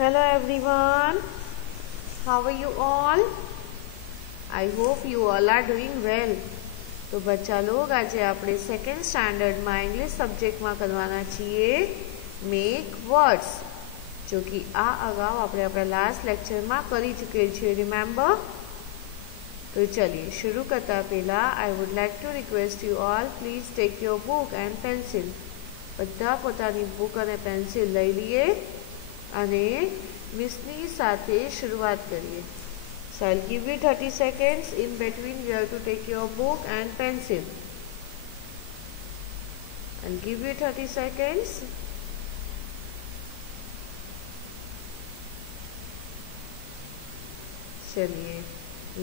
Hello everyone, how are you all? I hope you all are doing well. तो बच्चा लोग आज આપણે સેકન્ડ સ્ટાન્ડર્ડમાં ઇંગ્લિશ સબ્જેક્ટમાં કરવાના છીએ મેક વર્ડ્સ, जो कि આ અગાઉ આપણે આપણા લાસ્ટ લેક્ચરમાં કરી ચૂકેલ છે, રિમેમ્બર? तो चलिए शुरू करता पहला I would like to request you all please take your book and pencil. બધા પોતાની બુક અને પેન્સિલ લઈ લઈએ અને મિસની સાથે શરૂઆત કરીએ. So I'll give you 30 seconds. In between you have to take your book and pencil. I'll give you 30 seconds. चलिए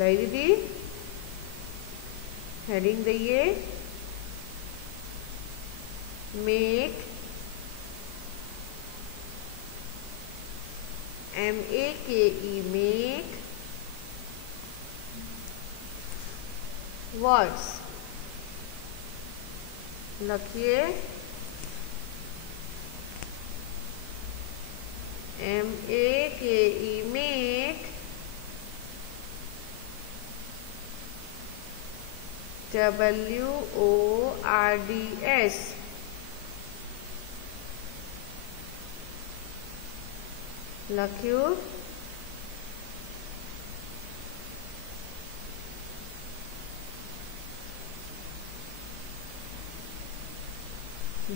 लाई दीदी, हेडिंग दइए मेक, MEKE मेक वर्ड्स. लिखिए MEKE मेक WORDS. लख्यू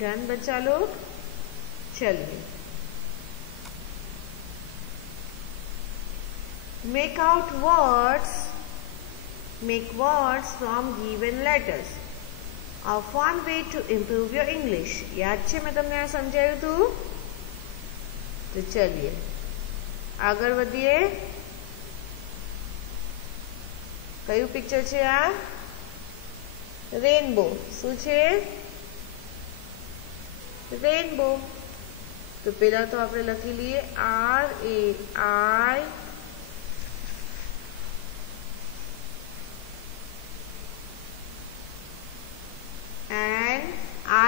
डन बच्चा लोग. चलिए make out words, make words from given letters. A fun way to improve your English. याद छे मैं તમને આ સમજાવ્યું હતું? તો ચलिए આગળ વધીએ. કયું પિક્ચર છે આ? રેનબો. શું છે? રેનબો. તો પહેલા તો આપણે લખી લઈએ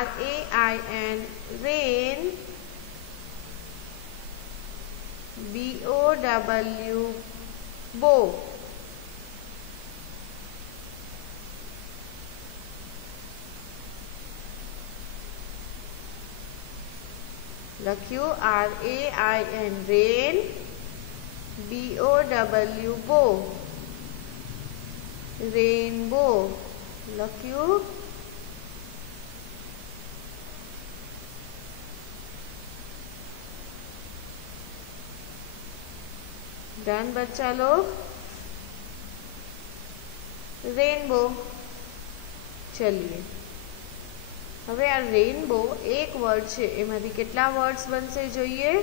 RAI and RAIN rain, BOW bow. लख्यू RAIN rain, BOW bow, rainbow. लख्यू डन बच्चा लोग. रेनबो. चलिए હવે આ રેનબો એક વર્ડ છે, એમાંથી કેટલા વર્ડ્સ બનશે જોઈએ?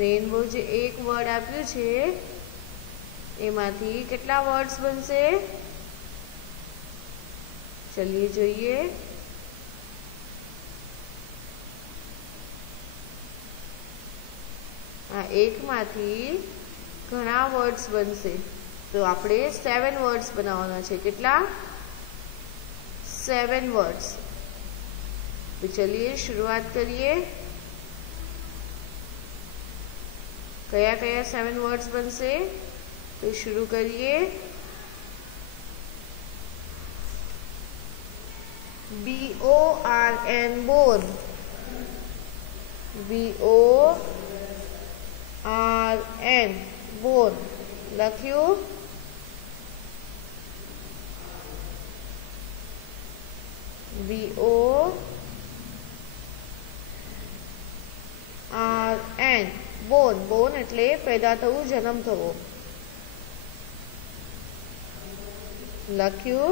રેનબો જે એક વર્ડ આપ્યું છે એમાંથી કેટલા વર્ડ્સ બનશે? ચલિए જોઈએ. एक माथी घणा वर्ड्स बनसे, तो आपणे 7 वर्ड्स बनावाना छे. केटला? 7 वर्ड्स. तो चलिए शुरुआत करिए. कया कया 7 वर्ड्स बनसे? तो शुरू करिए. BORN born, BORN born. लख्यू BORN बोर्न. बोर्न એટલે પેદા થવું, જન્મ થવો. લખ્યું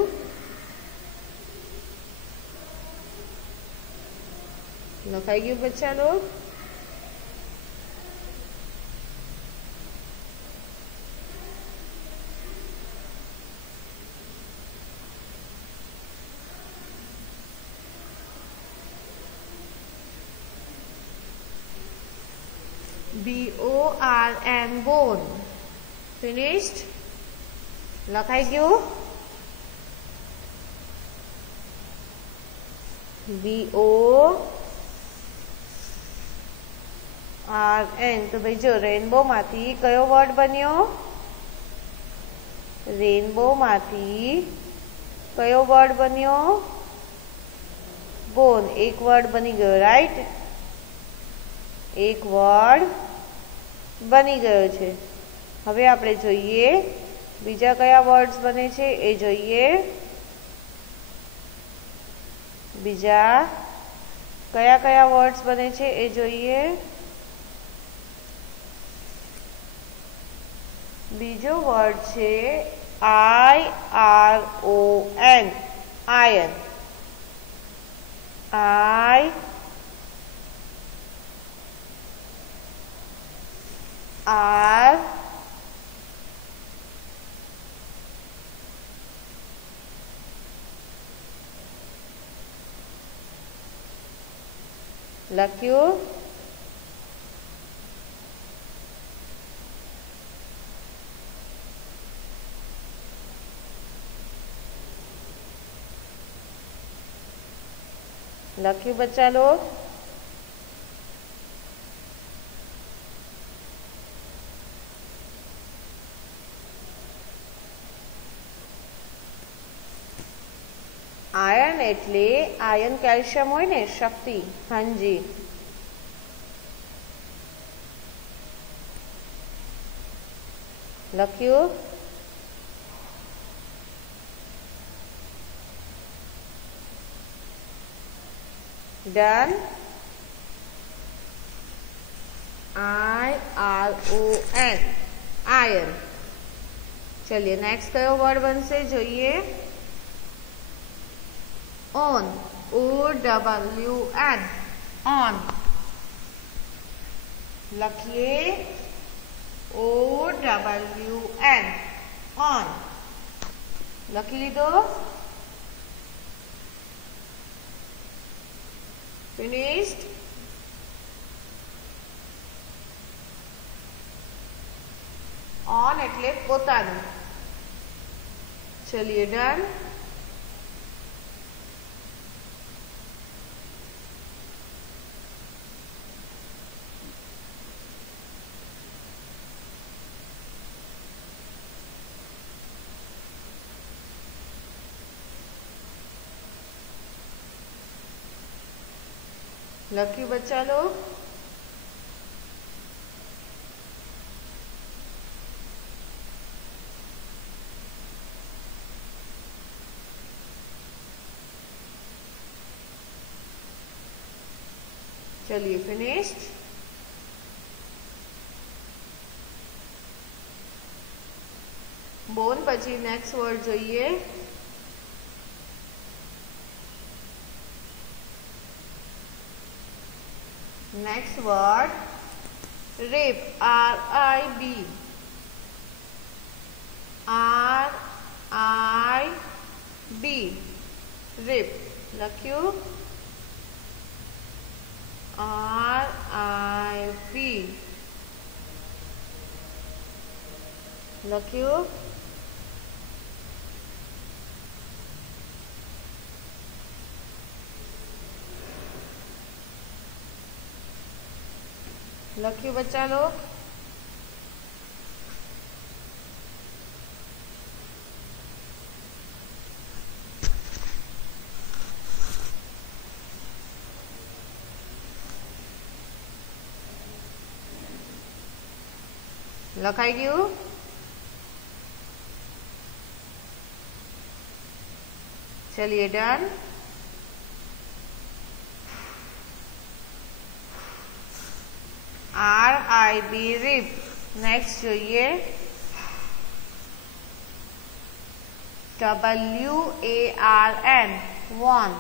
લખાઈ ગયું બચ્ચા લોગ? BORN bone. Finished? લખાઈ ગયું? VORN। तो भाई जो रेनबो माथी कयो वर्ड बन्यो? रेनबो माथी कयो वर्ड बन्यो? बोन। एक वर्ड बनी गयो, राइट? एक वर्ड बनी गयो छे। हवे आपणे जोईए बीजा कया वर्ड्स बने छे ए जोईए। बीजा कया कया वर्ड्स बने छे ए जोईए। बीजो वर्ड छे IRON, आयन। IR लख्यू। लख्यू बच्चा लोग? आयन एटले आयन कैल्शियम होय ने, शक्ति। हाँ जी। लख्यू? डन। IRON, ion. चलिए नेक्स्ट कयो वर्ड बनसे जोईए। On, OWN, on. लखिए OWN, ऑन। लखी लीधो? फिनिश्ड? ऑन एटले पोतानु। चलिए डन। लकी बच्चा लोग? चलिए फिनिश्ड? बोन पछी नेक्स्ट वर्ड जोईए। Next word rib, RIB, RIB, rib. लख्यू? RIP, लख्यू? लख्यू बच्चा लोग? लखाई गयु? चलिए डन। RIB, rib. नेक्स्ट जोइए WARN, वॉन।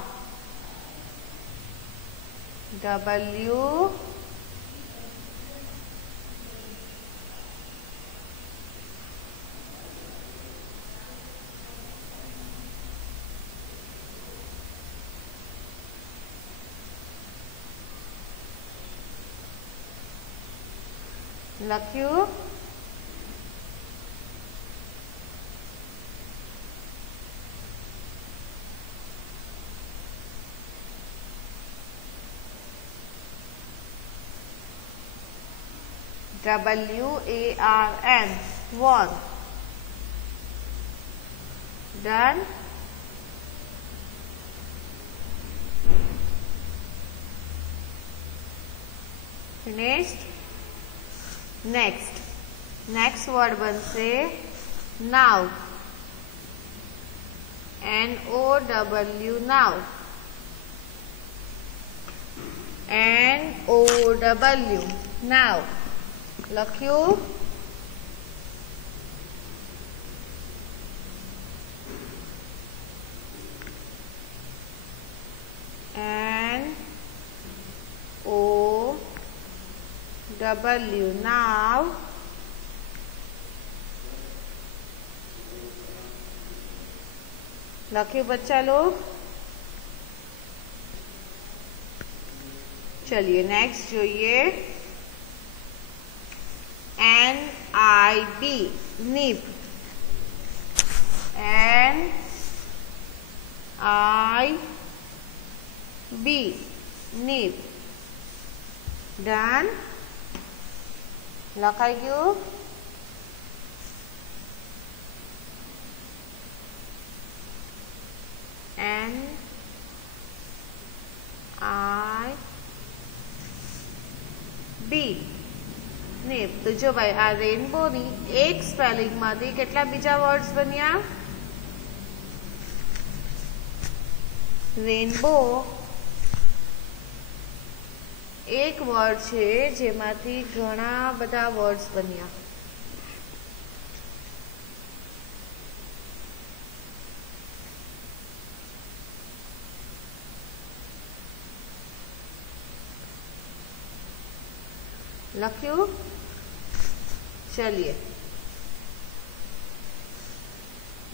W लख्यू? WARN, warn. Done. Finished. Next word Banse now. NOW, now. NOW, now. લખ્યું. NOW, now. लख्યું बच्चा लोग. चलिए नेक्स्ट જોઈએ. NIB, nib. NIB, nib. Done. લખાઈ ગયું. NIB, nib. तो जो भाई आ रेनबो नी एक स्पेलिंग मांथी કેટલા બીજા વર્ડ્સ બન્યા? રેનબો एक वर्ड छे जेमांथी घणा बधा वर्ड्स बन्या. लख्યું. चलिए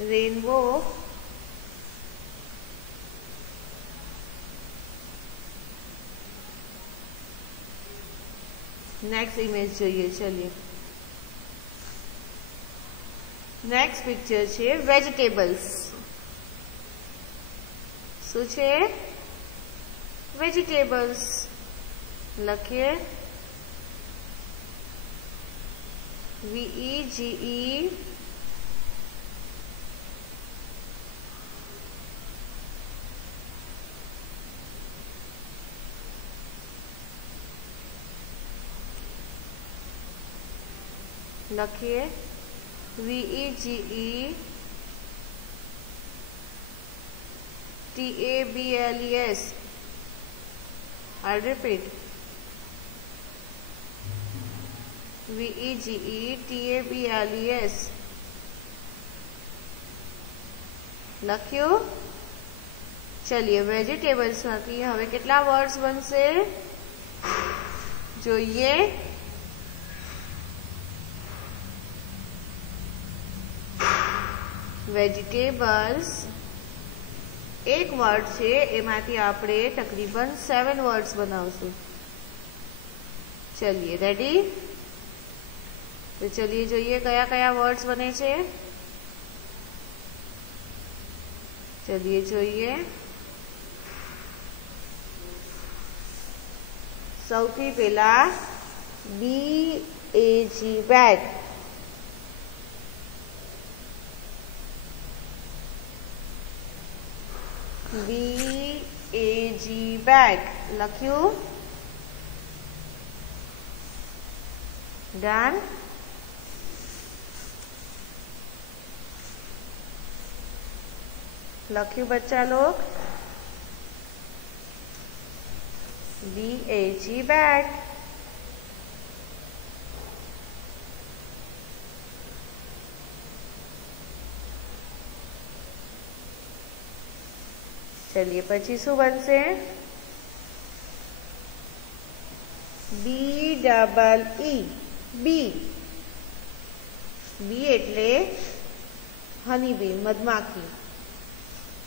रेनबो नेक्स्ट इमेज જોઈએ. चलिए नेक्स्ट पिक्चर છે વેજીટેબલ્સ. શું છે? વેજીટેબલ્સ. લખીએ VEGE लखिए VEGE TABLES. I'll repeat. VEGE TABLES. लख्યું. चलिए वेजिटेबल्स मांथी हवे કેટલા વર્ડ્સ બનશે જોઈએ. वेजिटेबल्स एक वर्ड छे एमांथी आपणे तकरीबन 7 वर्ड्स बनावशुं. चलिए रेडी. तो चलिए જોઈએ કયા કયા વર્ડ્સ બને છે. चलिए જોઈએ. સૌથી પહેલા BAG, bag. BAG, bag. લખ્યું. Done. લખ્યું બચ્ચા લોગ. BAG, bag. चलिए પછી શું બનશે? BEE, bee. बी એટલે હની બી, મધમાખી.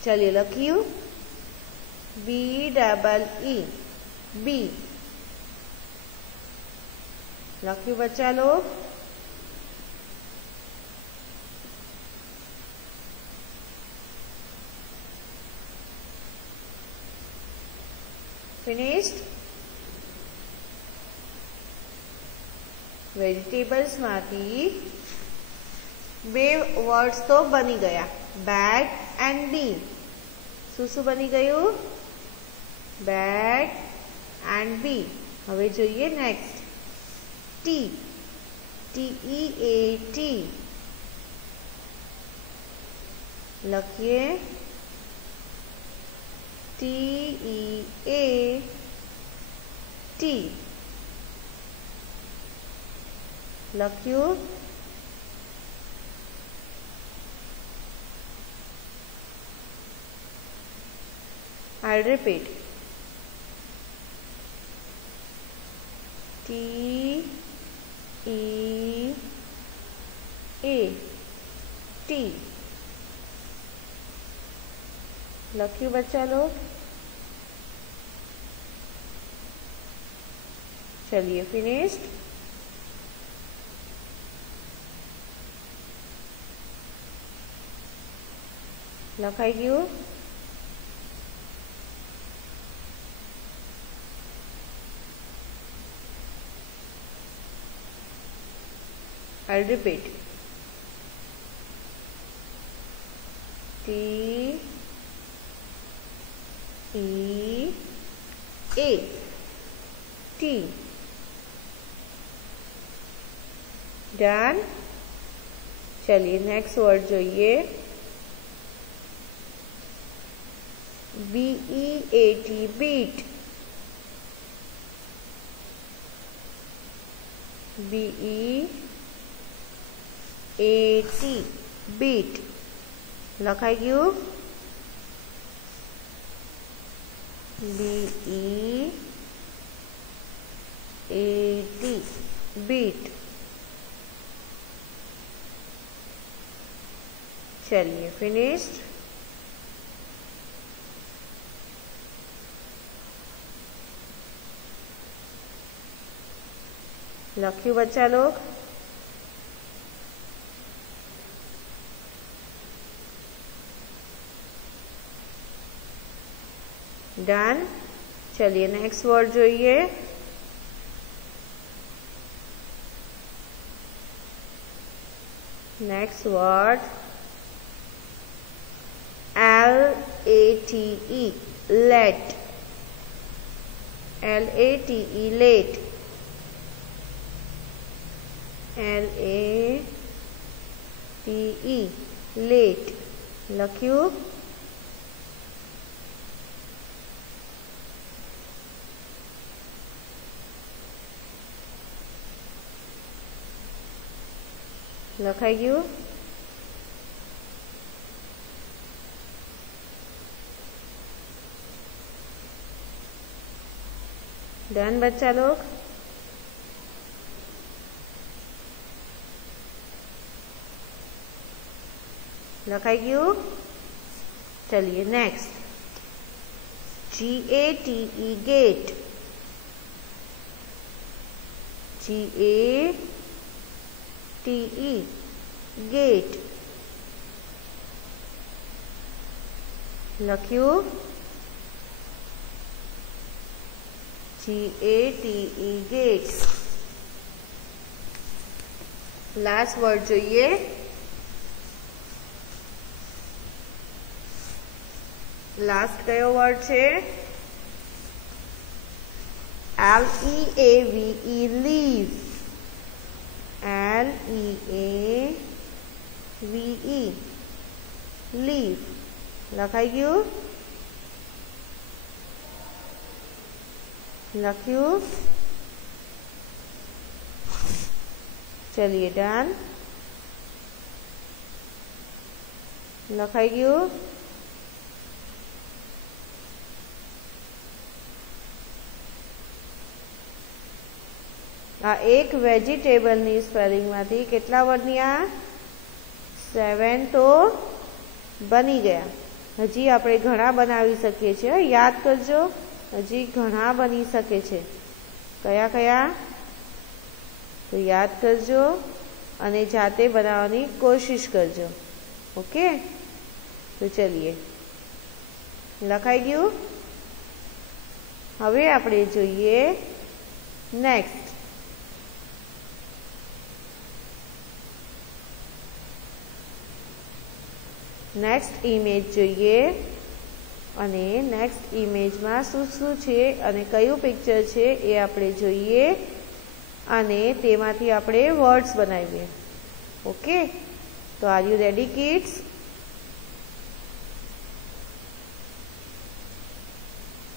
चलिए લખ્યું BEE, bee. લખ્યું બચ્ચા લોગ. Finished. વેજીટેબલ્સમાંથી બે વર્ડ્સ તો બની ગયા, બેગ એન્ડ બી. શું બની ગયું? બેગ એન્ડ બી. હવે જોઈએ નેક્સ્ટ. ટી, TEAT લખીએ. TEAT લખ્યું. I'll repeat. TEAT लख्यू बच्चा लोग. चलिए फिनिश्ड. लखाई गयु. I'll repeat. TEAT done. चलिए नेक्स्ट वर्ड જોઈએ. BEAT beat. BEAT बीट લખાઈ ગયું. BEAT beat. चलिए फिनिश्ड. लख्यू बच्चा लोग. डन. चलिए नेक्स्ट वर्ड જોઈએ. Next word LATE late. LATE late. LATE late લખ્યું. લખાઈ ગયું. डन बच्चा लोग. लखाई गयु. चलिए next. GATE gate. GATE gate लख्यू. GATE gate. लास्ट वर्ड જોઈએ. लास्ट कयो वर्ड છે? LEAVE leave. LEAVE लीव લખાઈ ગયું. लख्यू. चलिए डन. लखाई गयु. आ एक वेजिटेबलनी स्पेलिंगमांथी કેટલા વર્ડની આ 7 તો બની ગયા. હજી આપણે ઘણા બનાવી શકીએ છીએ. યાદ કરજો, હજી ઘણા બની શકે છે. કયા કયા તો યાદ કરજો અને જાતે બનાવવાની કોશિશ કરજો. ઓકે, તો ચલીએ. લખાઈ ગયું. હવે આપણે જોઈએ નેક્સ્ટ. નેક્સ્ટ ઇમેજ જોઈએ અને નેક્સ્ટ ઇમેજમાં શું શું છે અને કયું પિક્ચર છે એ આપણે જોઈએ અને તેમાંથી આપણે વર્ડ્સ બનાવીએ. ઓકે, તો આર યુ રેડી કિડ્સ?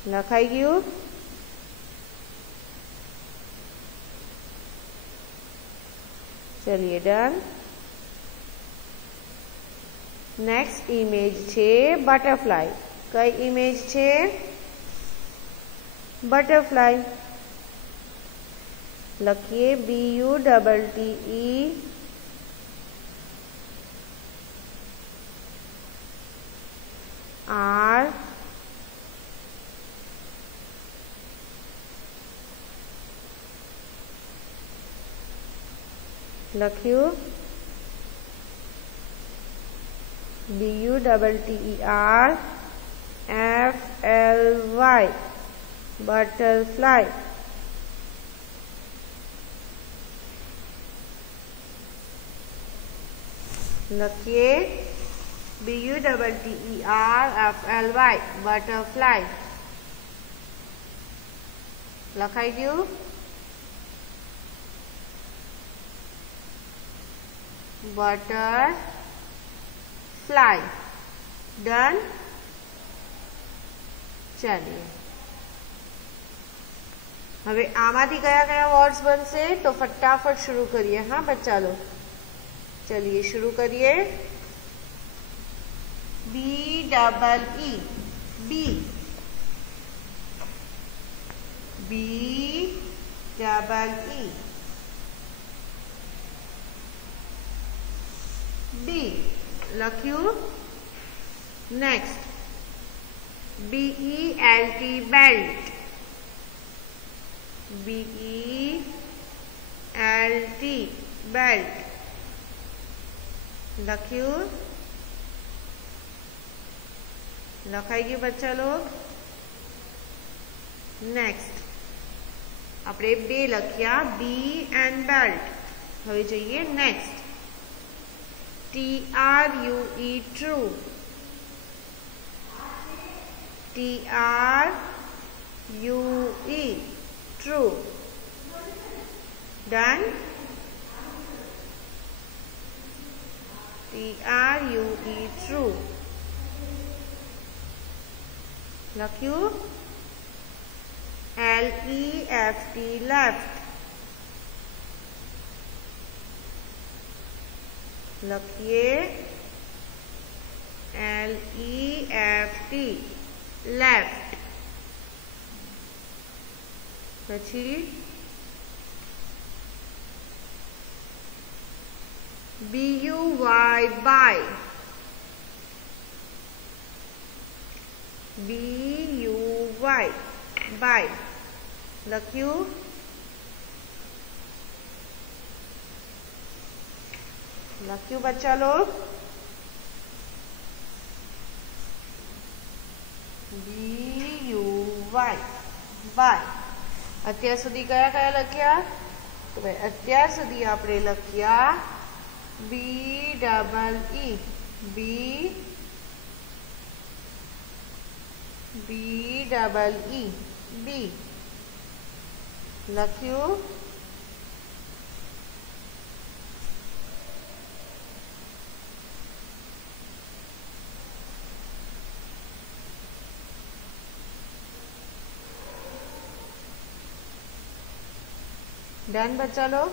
લખાઈ ગયું? ચલિए ડન. નેક્સ્ટ ઇમેજ છે બટરફ્લાય. કઈ ઇમેજ છે? બટરફ્લાય. લખીએ BUTTER લખ્યું BUTTERFLY butterfly. લખીએ BUTTERFLY butterfly. લખાઈ ગયું? butterfly. ડન. ચાલીએ હવે આમાંથી કયા કયા વર્ડ્સ બનશે તો ફટાફટ શરૂ કરીએ. હા બચ્ચા લો, चलिए शुरू करिए. BEE बी BEE बी लख्यू. Next BELT belt. BELT belt लख्यू. लखाई बच्चा लोग. नेक्स्ट આપણે બે લખ્યા બી એન્ડ બેલ્ટ. હવે જોઈએ next TRUE true. TRUE true. Done. TRUE true લખ્યું. LEFT લેફ્ટ લખીએ. LEFT left. પછી BUY બાય. BUY બાય લખ્યું. લખ્યું બચ્ચા લોગ. BUY by. અત્યાર સુધી કયા કયા લખ્યા? તો ભાઈ અત્યાર સુધી આપણે લખ્યા BEE બી લખ્યું. डन बच्चा लोग.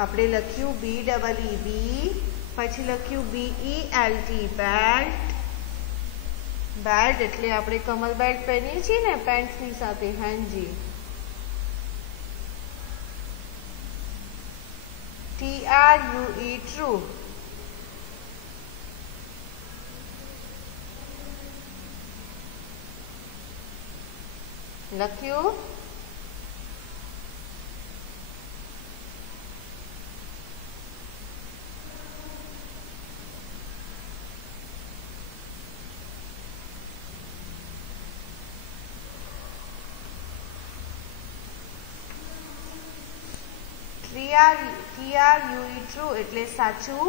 આપણે લખ્યું BEE પછી લખ્યું BELT બેલ્ટ. બેલ્ટ એટલે આપણે કમર બેલ્ટ પહેરીએ છીએ ને પેન્ટ્સની સાથે. હાજી. TRUE ટ્રુ લખ્યું. TRUE ટ્રુ એટલે સાચું.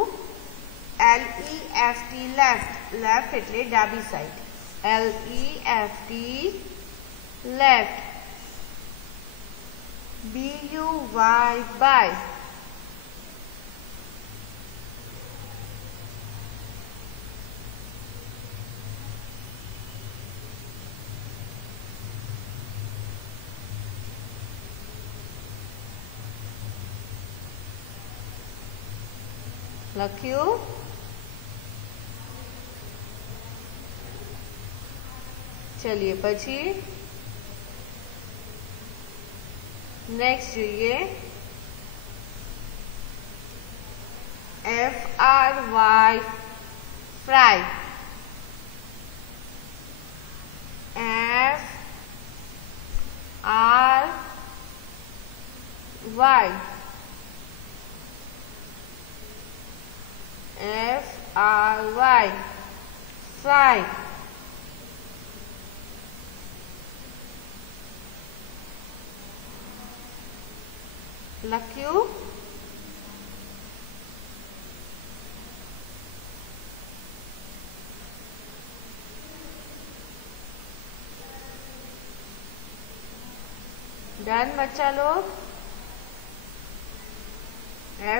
LEFT લેફ્ટ, લેફ્ટ એટલે ડાબી side. LEFT left. BUY buy. લખ્યું. ચલિए પછી નેક્સ્ટ જોઈએ. FRY fry. FRY FRY fry. લખ્યું. डन बच्चा लोग.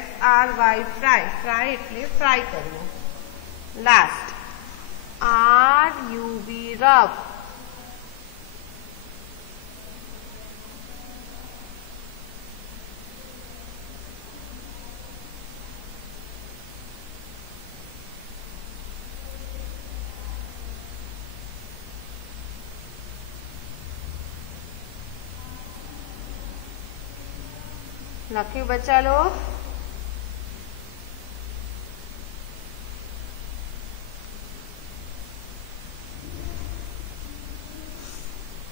FRY fry. फ्राई એટલે ફ્રાય કરવું. Last RUB rub. લખ્યું બચ્ચા લોગ.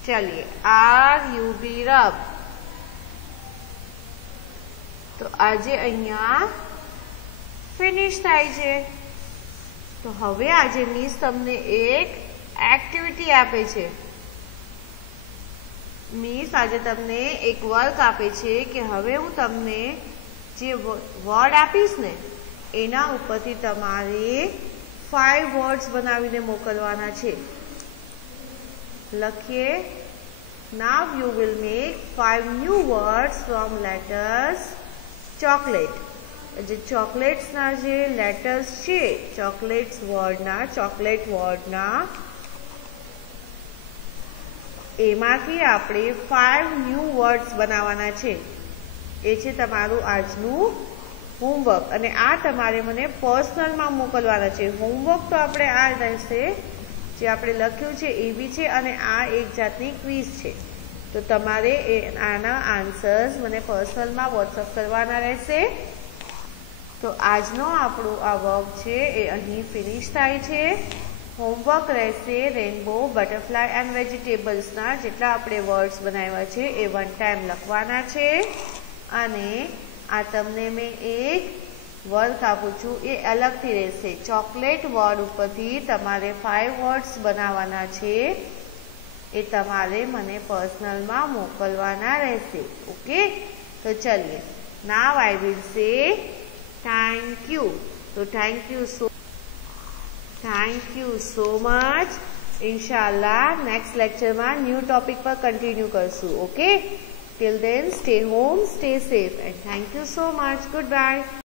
चलिए RUB रब. तो આજે અહીંયા ફિનિશ થાય છે. તો હવે આજે મિસ તમને એક એક્ટિવિટી આપે છે. મિસ આજે તમને એક વર્ક આપે છે કે હવે હું તમને જે વર્ડ આપીશ ને એના ઉપરથી તમારે 5 વર્ડ્સ બનાવીને મોકલવાના છે. લખીએ. Now you will make 5 new words from letters chocolate. જે ચોકલેટ્સ ના જે લેટર્સ છે, ચોકલેટ્સ વર્ડના, ચોકલેટ વર્ડના, એમાંથી આપણે 5 ન્યૂ વર્ડ્સ બનાવવાના છે. એ છે તમારું આજનું હોમવર્ક. અને આ તમારે મને પર્સનલમાં મોકલવાના છે. હોમવર્ક તો આપણે આ રહેશે જે આપણે લખ્યું છે એ બી છે અને આ એક જાતની ક્વિઝ છે. તો તમારે આના આન્સર્સ મને પર્સનલમાં વોટ્સઅપ કરવાના રહેશે. તો આજનો આપણો આ વર્ક છે એ અહીં ફિનિશ થાય છે. હોમવર્ક રહેશે રેનબો, બટરફ્લાય એન્ડ વેજીટેબલ્સના જેટલા આપણે વર્ડ્સ બનાવ્યા છે એ 1 ટાઈમ લખવાના છે. અને આ તમને મેં એક વર્ક આપું છું એ અલગથી રહેશે. ચોકલેટ વર્ડ ઉપરથી તમારે 5 વર્ડ્સ બનાવવાના છે. એ તમારે મને પર્સનલમાં મોકલવાના રહેશે. ઓકે. તો ચલીએ. Now I will say thank you. તો થેન્ક યુ સો મચ. ઇન્શાલ્લાહ નેક્સ્ટ લેક્ચરમાં ન્યૂ ટોપિક પર કન્ટિન્યુ કરશું. Okay. Till then stay home, stay safe and thank you so much. Good bye.